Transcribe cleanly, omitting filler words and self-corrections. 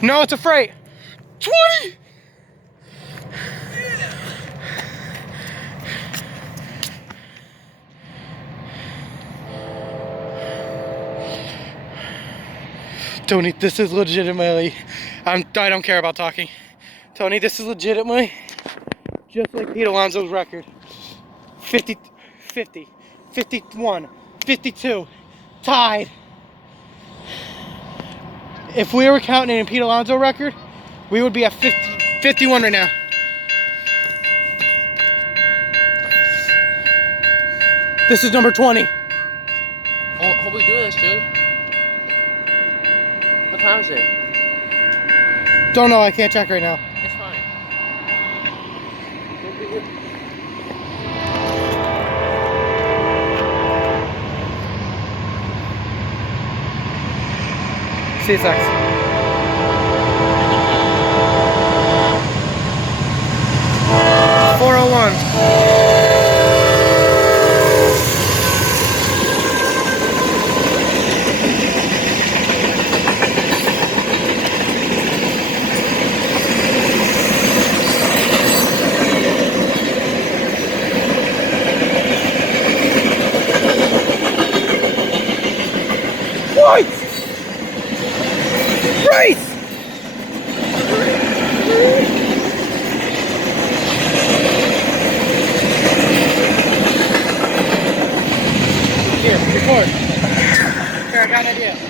No, it's a freight. 20! Tony, this is legitimately, I don't care about talking. Tony, this is legitimately just like Pete Alonso's record. 50, 50, 51, 52, tied. If we were counting in Pete Alonso record, we would be at 51 right now. This is number 20. Hope we do this, dude. What time is it? Don't know, I can't check right now. It's fine. CSX. 401.